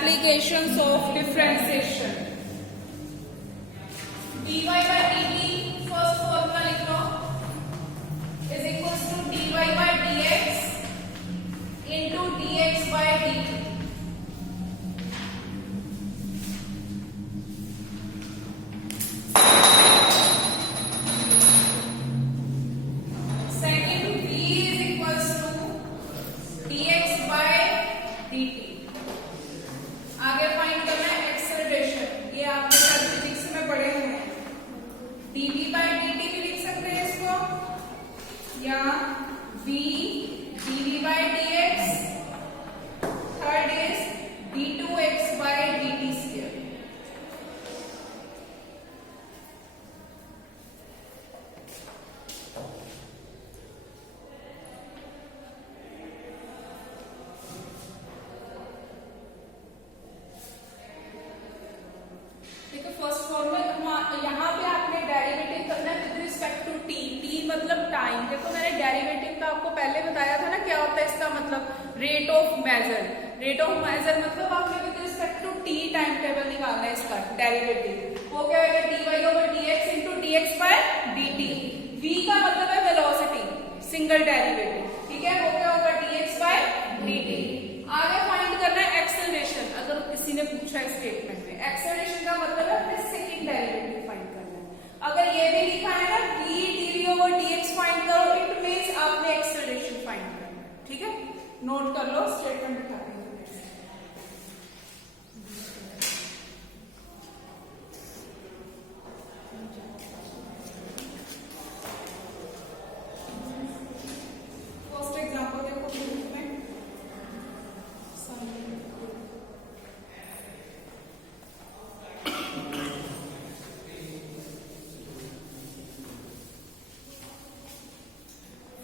Applications of differentiation. dy by dt first formula लिख लो is equals to dy by dx into dx by dt. Second, v is equals to dx by dt. आगे find करना है acceleration, ये आपके साथ physics में पढ़े हुए हैं. dv by dt भी लिख सकते हैं इसको, या v dv by dx. Third is d2x by dt square. First formula यहाँ पे आपने डेरिवेटिव करना है with respect to T. T मतलब टाइम. देखो मैंने डेरिवेटिव का आपको पहले बताया था ना क्या होता है इसका मतलब, rate of measure. Rate of measure मतलब आपने with respect to T time table निकालना है इसका डेरिवेटिव. वो क्या होगा, D Y over D X into D X by D T. V का मतलब है वेलोसिटी, सिंगल डेरिवेटिव. ठीक है, वो क्या होगा D X by D T. आगे फाइंड करना है एक्सेलरेशन. अगर किसी ने पूछा है स्टेटमेंट में, एक्सेलरेशन का मतलब है अपने सेकंड डेरिवेटिव फाइंड करना है. अगर ये भी लिखा है ना v dv over dx find करो, इट मींस आपने एक्सेलरेशन फाइंड करना है. ठीक है, नोट कर लो, स्टेटमेंट दिखाते हैं. फर्स्ट एग्जांपल देखो फिजिक्स में.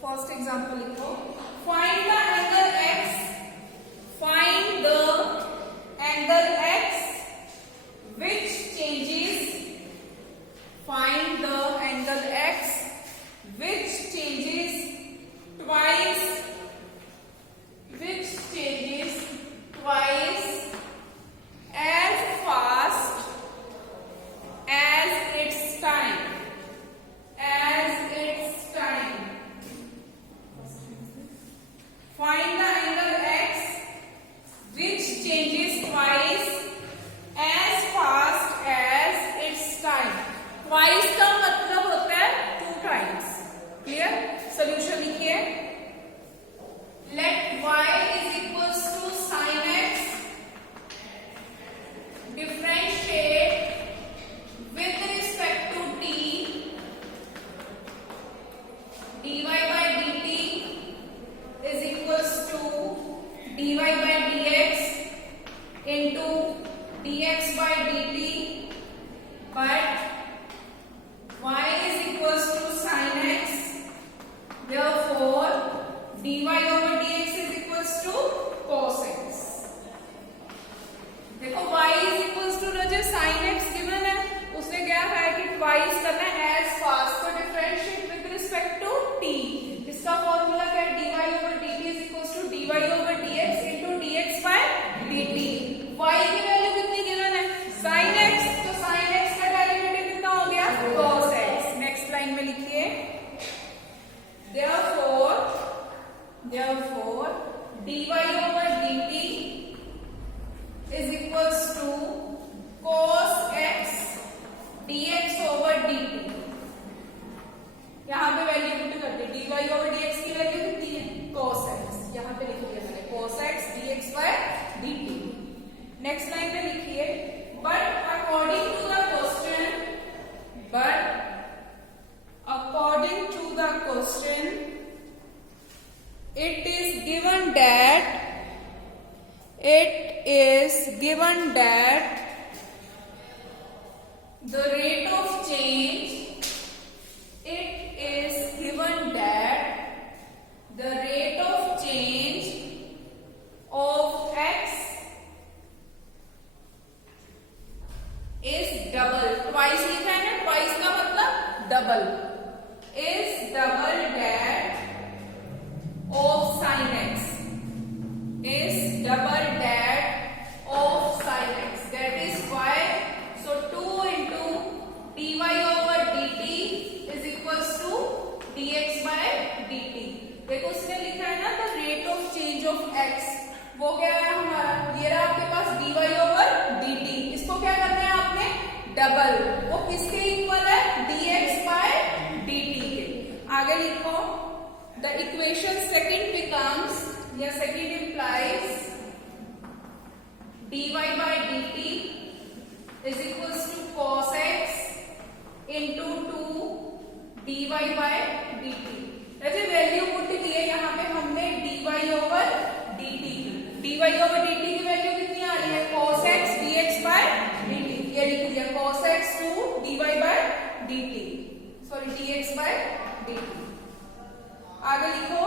फर्स्ट एग्जांपल लिखो, find the angle x, find the angle x which changes, find the angle x which changes twice, which changes twice as fast as its time, as its time. Find the angle x which changes twice as fast as its time. Twice का मतलब होता है 2 times. Clear? Solution लिखिए. Let y is equals to sin x. Differentiate with respect to t. dy by dt is equals to dy by dx into dx by dt, but y is equals to sin x, therefore dy over dx is equals to cos x. देखो y is equals to जो sin x given है उसने क्या है कि twice करना है as fast, तो differentiate with respect to t. इसका फॉर्मूला क्या है, dy over dt is equals to dy over dx into dx by dt. y की वैल्यू कितनी गिवन है, sin x, तो sin x का डेरिवेटिव कितना हो गया, cos x. नेक्स्ट लाइन में लिखिए, therefore dy over dt is equals to cos x dx over dt. यहाँ पे वैल्यू पुट कर दी, dy over dx की वैल्यू कितनी है, cos x. यहाँ पे लिख दिया मैंने cos x dx by dt. Next line पे लिखिए, but according to the question it is given that the rate of change, it is given that the rate of change of x is double. Twice लिखा है ना, twice का मतलब double, is double that of sin x, is double that of double, वो किसके equal है, dx by dt के। आगे लिखो, द इक्वेशन सेकंड बिकम्स या second implies dy by dt is equals to cos x into 2 dy by dt। ऐसे value put की है यहाँ पे हमने dy over dt की, dy over dt की वैल्यू कितनी आ रही है, cos x dx by dt, ये लिख दिया cos x to dy by dt, sorry dx by dt। आगे लिखो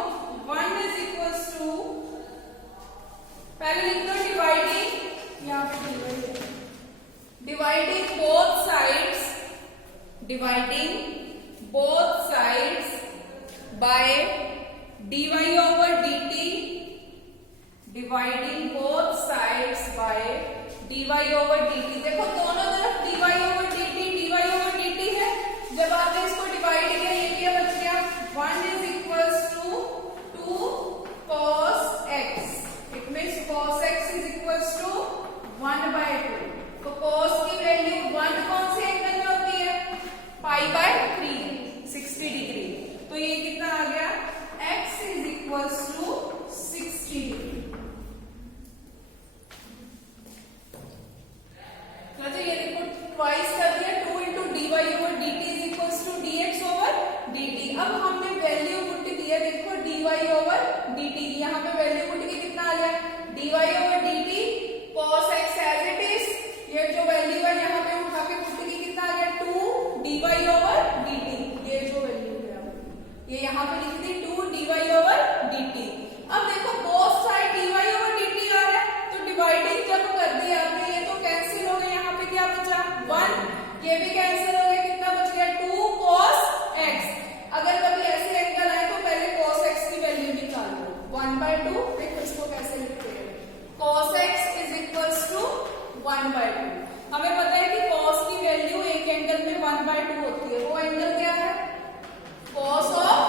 1 is equals to, पहले लिख दो डिवाइडिंग, यहाँ पे dividing both sides, dividing both sides by dy over dt, dividing both sides by dy over dt। देखो दोनों तरफ dy over dt है, जब आपने इसको डिवाइड किया ये क्या बच गया, 1 is equals to 2 cos x, it means cos x is equals to 1 by 2। तो cos की वैल्यू 1 कौन से एंगल में होती है, पाई बाय 3 60 डिग्री, तो ये कितना आ गया, x is equals to 60 degree. तो ये देखो ट्वाइस कर दिया, 2 into dy over dt is equals to dx over dt। अब हमने वैल्यू पुट किया, देखो dy over dt की यहाँ पे वैल्यू पुट की कितना आ गया, dy over dt cos x as it is, ये जो वैल्यू है यहाँ पे उठा के पुट की कितना आ गया, 2 dy over dt, ये जो वैल्यू है ये यहाँ पे लिख दी 2 dy over dt। अब देखो both side dy over dt आ रहा है, तो डिवाइडिंग जब कर दी आपने ये तो कैंसिल हो गए, यहाँ पे क्या बचा 1, ये भी कैंसिल हो गया, कितना बच गया 2 cos x। अगर कभी ऐसे एंगल आए तो पहले cos x की वैल्यू निकाल लो, 1 by 2, देखो इसको कैसे लिखते हैं, cos x is equals to 1 by 2। हमें पता है कि cos की वैल्यू एक एंगल में 1 by 2 होती है, वो एंगल क्या है, cos of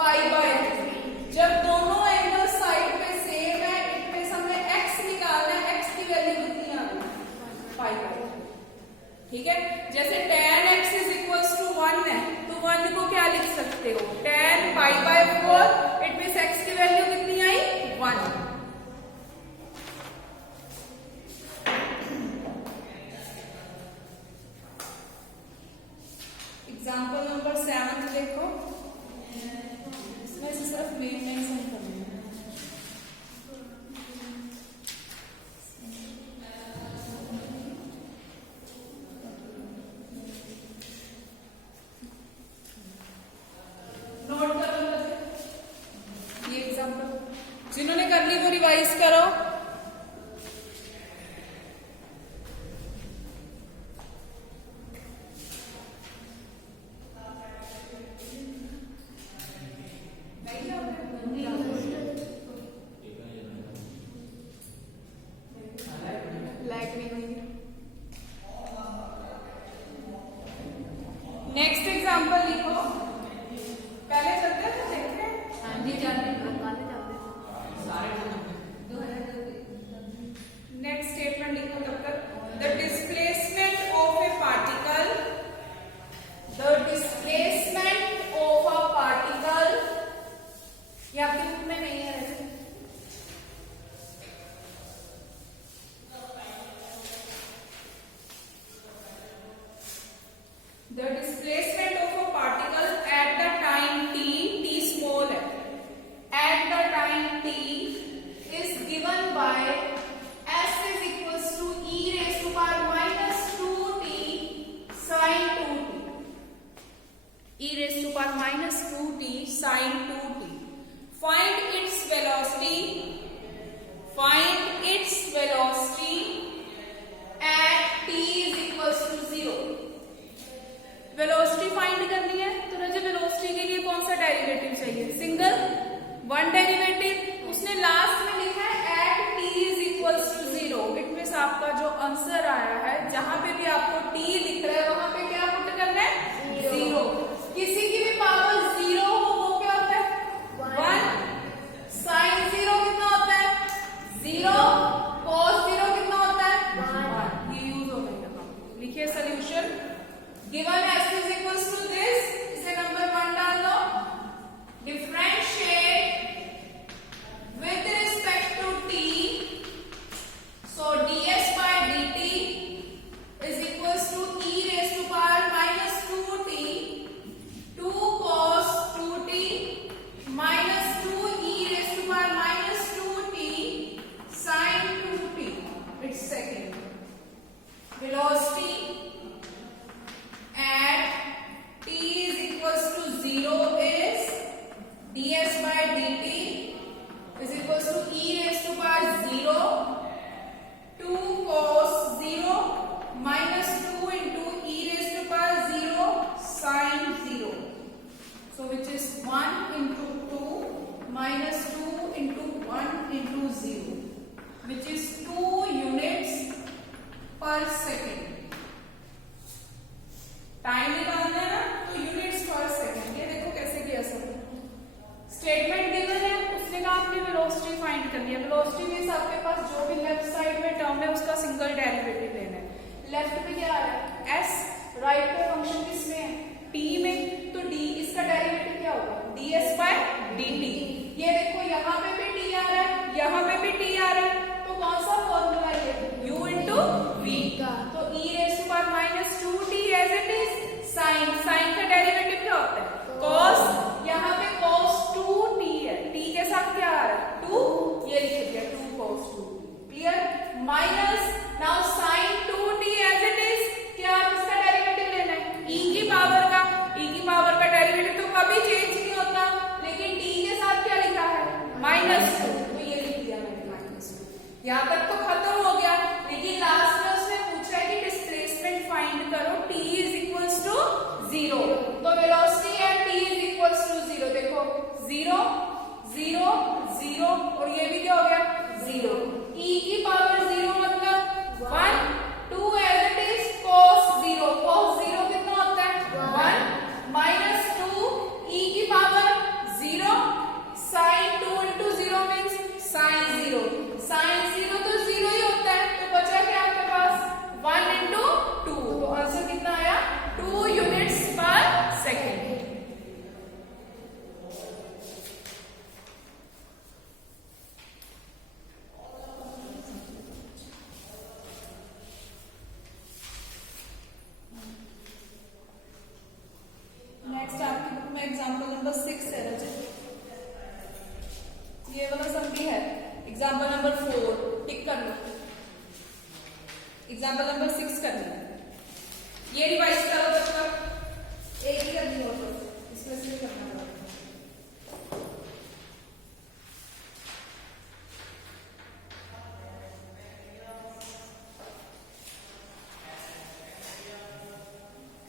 pi by 2। जब दोनों एंगल साइड पे सेम है, इनमें से हमें x निकालना है, x की वैल्यू कितनी आ गई, pi by 2, ठीक है। जैसे tan x is equals to 1 है, तो 1 को क्या लिख सकते हो, tan pi by 4, it means x की वैल्यू कितनी आई, 1। एग्जाम्पल नंबर 7 देखो, इसमें से सिर्फ मेन नहीं सम करना है। नोट करो ये एग्जाम्पल, जिन्होंने कर ली वो रिवाइज करो। नेक्स्ट एग्जाम्पल लिखो, पहले चलते हैं तो देखते हैं, हाँ जी जाते हैं। नेक्स्ट स्टेटमेंट लिखो तब तक, the displacement of A particle, the displacement of a particle, ये आपके बुक में नहीं है वैसे, the displacement of a particle at the time t small है, at the time t is given by s is equals to e raised to power minus 2t sin 2t, e raised to power minus 2t sin 2t। find its velocity, find its velocity at t is equals to 0। Velocity find करनी है, तो मुझे velocity के लिए कौन सा derivative चाहिए, single, one derivative. उसने लास्ट में लिखा है at t is equals to 0, it means आपका जो आंसर आया है, जहां पे भी आपको t दिख रहा है वहां पे क्या पुट करना है, 0। किसी की भी पावर 0 हो वो क्या होता है, 1। साइन 0 कितना होता है, 0। cos 0 कितना होता है, 1। ये यूज हो गया। लिखिए solution, given s is equals to this, इसे नंबर 1 डाल दो, differentiate with respect to t, so ds by dt is equals to e raised to power minus 2t, 2 cos 2t minus 2 e raised to power minus 2t sin 2t. It's second. Velocity at t is equals to 0 is ds by dt is equals to e raised to power 0, 2 cos 0 minus 2 into e raised to power 0 sin 0. So which is 1 into 2 minus 2 into 1 into 0, which is 2 units per second. Time निकालना है ना, तो units पर second. ये देखो कैसे किया सब। स्टेटमेंट गिवन है, उसने कहा आपने वेलोसिटी फाइंड करनी है। वेलोसिटी मींस आपके पास जो भी लेफ्ट साइड में टर्म है उसका सिंगल डेरिवेटिव लेना है। लेफ्ट में क्या आ रहा है s, राइट पे फंक्शन किसमें है t में, तो d इसका डेरिवेटिव क्या होगा ds by dt। ये देखो यहाँ पे भी t आ रहा है, यहाँ पे भी t आ रहा है, तो कौन सा फॉर्मूला ये u into v का, तो e raised to power minus 2t as it is sin, sin का डेरिवेटिव क्या होता है cos, यहाँ पे cos 2t है, t के साथ क्या आ रहा है 2, ये लिख दिया 2 cos 2t, clear, minus now sin 2t as it is, क्या किसका डेरिवेटिव लेना है e की पावर का, e की पावर का डेरिवेटिव तो कभी चेंज नहीं होता, लेकिन t के साथ क्या लिखा है माइनस 2, तो ये लिख दिया मैंने माइनस 2। यहाँ तक तो खत्म हो गया, लेकिन लास्ट में उसने पूछा है कि डिस्प्लेसमेंट फाइंड करो t इज इक्वल्स टू 0, तो velocity at t is equals to 0, देखो 0 0 0 और ये भी क्या हो गया 0, e की पावर 0 मतलब 1, 2 as it is cos 0, cos 0 कितना होता है 1 माइनस 2 e की power 0 sin 2 into 0 means sin 0, sin 0 तो 0 ही होता है, तो बचा क्या आपके पास 1 into 2, तो आंसर कितना आया 2 units per second। नेक्स्ट आपकी बुक में एग्जांपल नंबर 6 है रचित, ये वाला सम भी है। एग्जांपल नंबर 4 टिक कर लो, एग्जांपल नंबर 6 करना है, ये रिवाइज करो तब तक, एक ही करनी हो तो इसमें से करना होगा।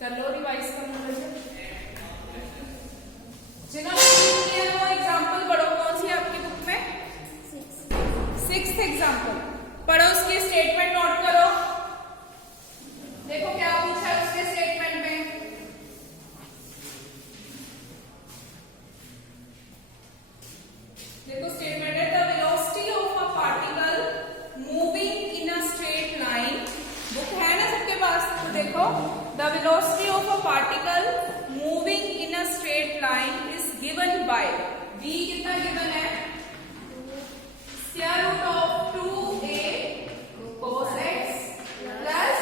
कर लो रिवाइज करना है, जिन्होंने किया वो एग्जांपल पढ़ो, कौन सी आपकी बुक में 6th एग्जांपल पढ़ो, उसकी स्टेटमेंट नोट करो, देखो क्या पूछा है उसके स्टेटमेंट में। देखो स्टेटमेंट है the velocity of a particle moving in a straight line, book है ना सबके पास, तो देखो the velocity of a particle moving in a straight line is given by v, कितना गिवन है square root of 2a cos x plus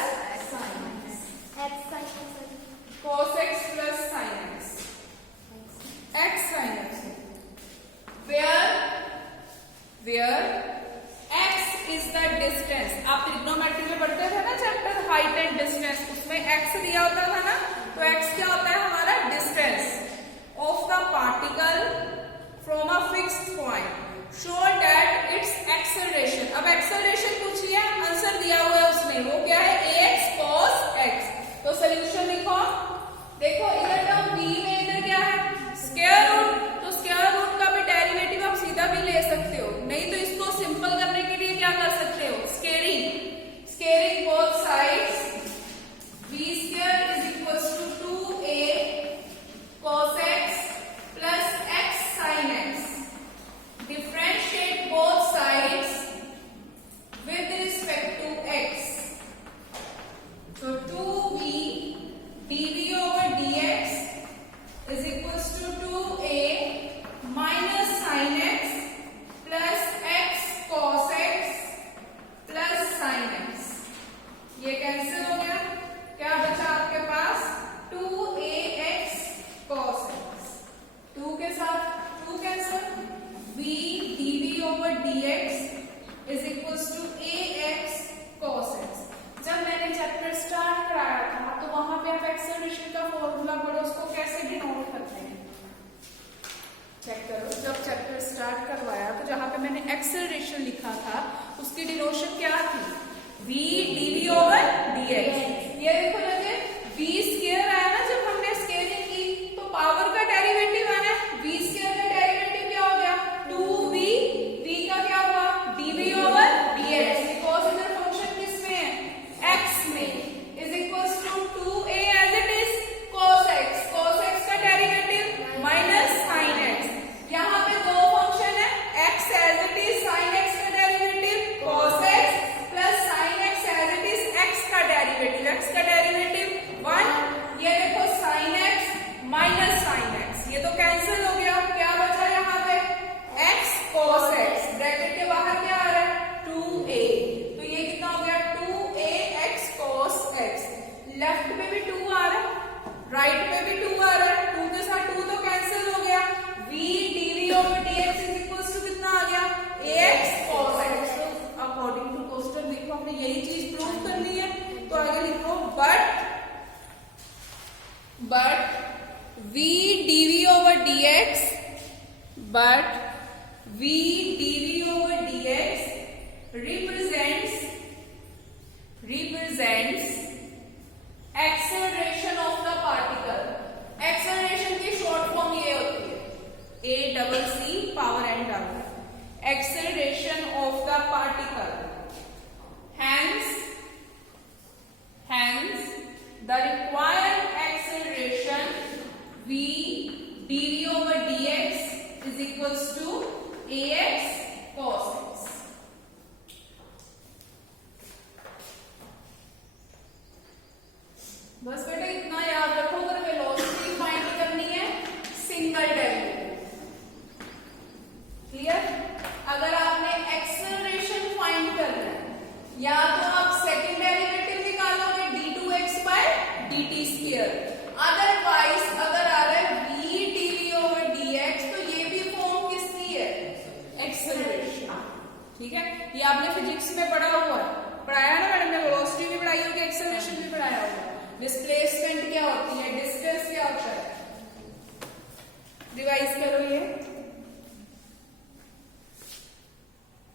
cos x plus sin x, x sin x, where x is the distance। आप trigonometry में पढ़ते थे ना chapter height and distance, उसमें x दिया होता था ना, तो x क्या होता है हमारा distance of the particle from a fixed point, show that it's acceleration. अब एक्सेलरेशन पूछी है, आंसर दिया हुआ है उसने, वो क्या है ax cos x, तो सोल्यूशन लिखो, देखो इधर टर्म b में इधर क्या है स्क्वायर रूट, तो स्क्वायर रूट का भी डेरिवेटिव आप सीधा भी ले सकते हो, नहीं तो इसको सिंपल करने के लिए क्या कर सकते हो squaring, squaring both sides, b square is equals to 2a cos x plus x sin x, differentiate both sides with respect यही चीज प्रूव करनी है। तो आगे लिखो but v dv over dx, but v dv over dx represents acceleration of the particle। acceleration की short form ये होती है ACC power n double, acceleration of the particle। hence the required acceleration v dv over dx is equals to ax cos x। बस बेटा इतना याद रखो, अगर वेलोसिटी फाइंड करनी है सिंगल डेरिवेटिव, क्लियर। अगर आपने एक्सेलरेशन फाइंड करना है या तो आप सेकंड डेरिवेटिव निकालोगे d2x by dt square, otherwise अगर आ रहा है v dv over dx तो ये भी फॉर्म किसकी है, एक्सेलरेशन, ठीक है। ये आपने फिजिक्स में पढ़ा हुआ है, पढ़ाया ना मैडम ने, वेलोसिटी भी पढ़ाई होगी, एक्सेलरेशन भी पढ़ाया होगा। डिस्प्लेसमेंट क्या होती है, डिस्टेंस